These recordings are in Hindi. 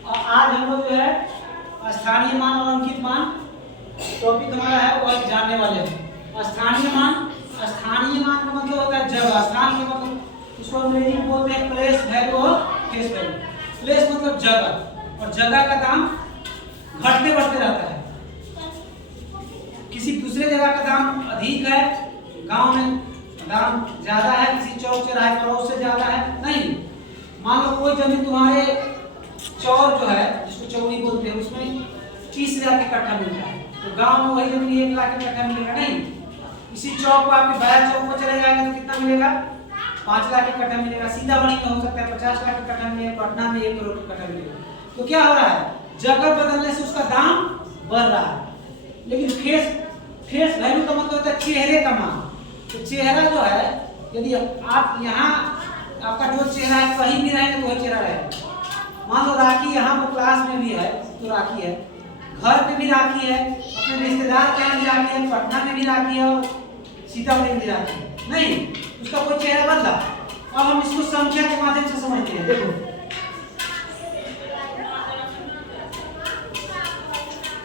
और आज हम लोग जो है स्थानीय मान और अंकित मान टॉपिक हमारा है वो आज जानने वाले हैं। स्थानीय मान का मतलब होता है जगह। स्थान के मतलब इसको अंग्रेजी में बोलते हैं प्लेस वैल्यू और फेस वैल्यू। प्लेस मतलब जगह, और जगह का दाम घटते बढ़ते रहता है। किसी दूसरे जगह का दाम अधिक है, गांव में दाम ज्यादा है, किसी चौक चौराहे पर उससे ज्यादा है नहीं। मान लो कोई जमीन तुम्हारे चौर जो है जिसको चौरी बोलते हैं उसमें 30,000 के कट्ठा मिलता है, तो गांव में वही जमीन 1 लाख के कट्ठा मिलेगा नहीं। इसी चौक पर आपके बड़ा चौक पर चले जाएंगे तो कितना मिलेगा? 5 लाख के कट्ठा मिलेगा। सीतामढ़ी में हो सकता है 50 लाख के कट्ठा मिलेगा, पटना में 1 करोड़ के कट्ठा मिलेगा। तो क्या हो रहा है, जगह बदलने से उसका दाम बढ़ रहा है। लेकिन फेस वैल्यू का मतलब होता है चेहरे का मान। तो चेहरा जो है, यदि आप यहाँ आपका जो चेहरा है कहीं भी रहेंगे तो वही चेहरा रहेगा। मान लो राखी यहाँ पर क्लास में भी है तो राखी है, घर पे भी राखी है, अपने रिश्तेदार के यहाँ भी राखी है, पटना में भी राखी है और सीतामढ़ी में भी राखी है नहीं, उसका कोई चेहरा बदला। अब हम इसको संख्या के माध्यम से समझते हैं। देखो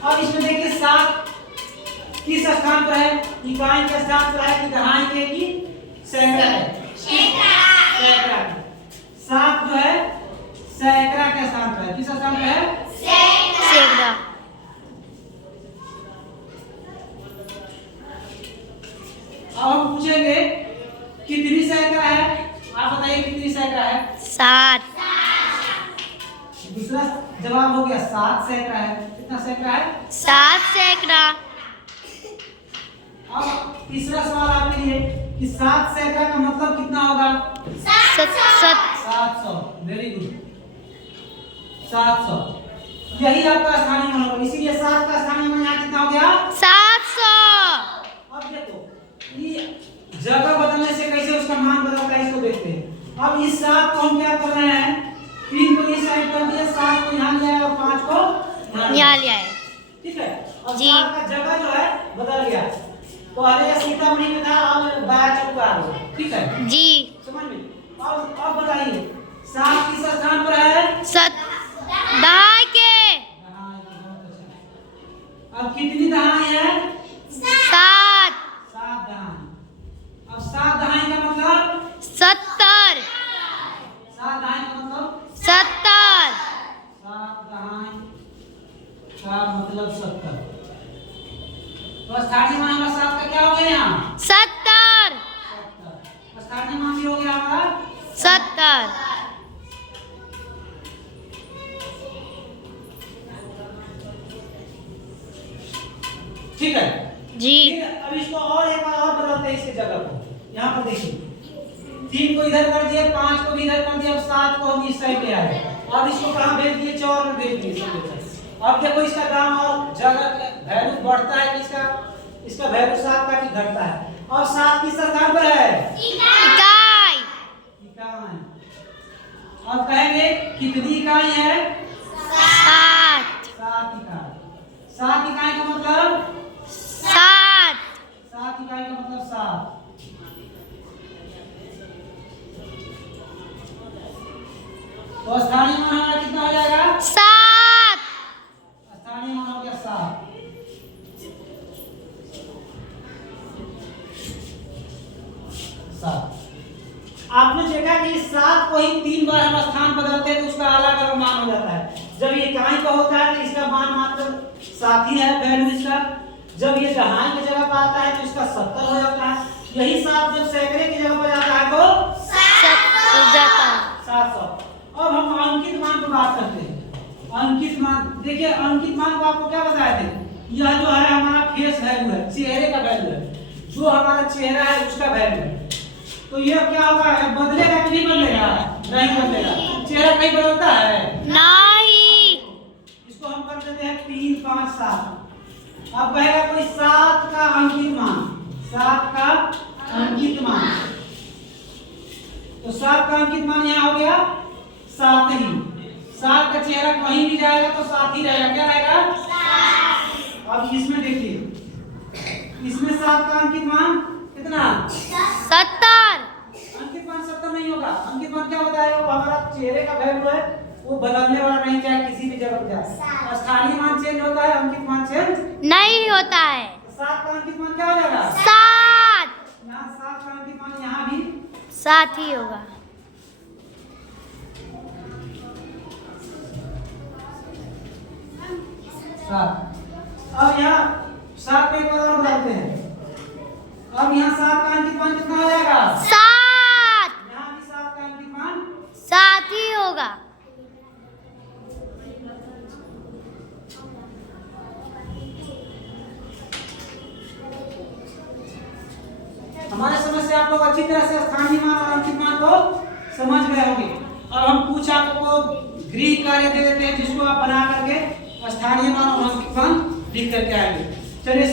अब इसमें देखिए 7 किस स्थान पर है? इकाई के स्थान पर है कि दहाई के कि सैकड़ा है? सैकड़ा। 7 जो है सैकड़ा के स्थान पर है। किस स्थान पर है? सैकड़ा। अब हम पूछेंगे कितनी सैकड़ा है? आप बताइए कितनी सैकड़ा है? 7। दूसरा जवाब हो गया 7 सैकड़ा है। कितना सैकड़ा है? 7 सैकड़ा। अब तीसरा सवाल आपके लिए कि 7 सैकड़ा का मतलब कितना होगा? 700। Very good, 700। यही आपका स्थानीय मान होगा, इसीलिए 7 का स्थानीय मान यहाँ कितना हो गया? 700। अब देखो ये जगह बदलने से कैसे उसका मान बदलता है इसको देखते हैं। अब इस 7 को हम क्या कर रहे हैं, 3 को इस साइड कर दिया, 7 को यहाँ ले आए और 5 को यहाँ ले आए। ठीक है। और जी। 7 का जगह जो है बदल गया, पहले सीतामढ़ी में था अब बाया चौक आ गया। ठीक है जी। समझ में? अब बताइए 7 किस स्थान पर है? दहाई के। अब कितनी दहाई है? 7। 7 दहाई। अब 7 दहाई का मतलब 70। 7 दहाई का मतलब 70। 7 दहाई का मतलब 70। तो स्थानीय मान हमारा 7 का क्या हो गया यहाँ? 70। स्थानीय मान भी हो गया हमारा 70। ठीक है जी। अब इसको और एक बार और बदलते हैं इसके जगह को। यहाँ पर देखिए 3 को इधर कर दिया, 5 को भी इधर कर दिया, अब 7 को हम इस साइड ले आए। अब इसको कहाँ भेज दिए? चौर में भेज दिए। अब देखो इसका दाम और जगह वैल्यू बढ़ता है कि इसका वैल्यू 7 का कि घटता है। और 7 किस स्थान पर है? इकाई। इकाई। अब कहेंगे कितनी इकाई है? 7। 7 इकाई। 7 इकाई का मतलब 7। 7 इकाई का मतलब 7। तो स्थानीय मान हमारा कितना हो जाएगा? 7। स्थानीय मान हो गया 7। आपने देखा कि 7 को ही 3 बार हम स्थान बदलते हैं तो उसका अलग अलग मान हो जाता है। जब ये इकाई का होता है तो इसका मान मात्र 7 ही है वैल्यू इसका। जब ये दहाई की जगह पर आता है तो इसका 70 हो जाता है। यही 7 जब सैकड़े की जगह पर जाता है तो 700। अब हम अंकित मान पर बात करते हैं। अंकित मान देखिए, अंकित मान को आपको क्या बताया थे? यह जो है हमारा फेस वैल्यू है, चेहरे का वैल्यू है, जो हमारा चेहरा है उसका वैल्यू है। तो यह क्या होगा है, बदलेगा कि नहीं बदलेगा? नहीं बदलेगा। चेहरा कहीं बदलता है? नहीं। इसको हम कर देते हैं 3, 5, 7। अब कहेगा कोई 7 का अंकित मान, 7 का अंकित मान। तो 7 का अंकित मान यहाँ हो गया 7 ही। 7 का चेहरा कहीं भी जाएगा तो 7 ही रहेगा। क्या रहेगा? 7। अब इसमें देखिए, इसमें 7 का अंकित मान कितना? 70। अंकित मान 70 नहीं होगा। अंकित मान क्या होता है? वो हमारा चेहरे का वैल्यू है वो बदलने वाला नहीं, चाहे किसी भी जगह पर जाए। स्थानीय मान चेंज होता है, अंकित मान चेंज नहीं होता है। 7 का अंकित मान क्या हो जाएगा? 7 यहाँ 7 का अंकित मान यहाँ भी 7 ही होगा। 7। अब यहाँ 7 पे एक और बदलते हैं। अब यहाँ 7 का अंकित मान कितना हो जाएगा? 7 यहाँ भी 7 का अंकित मान 7 ही होगा। हमारे समझ से आप लोग अच्छी तरह से स्थानीय मान और अंकित मान को समझ गए होंगे। अब हम कुछ आपको गृह कार्य दे देते हैं जिसको आप बना करके स्थानीय मान और अंकित मान लिख करके आएंगे। चलिए।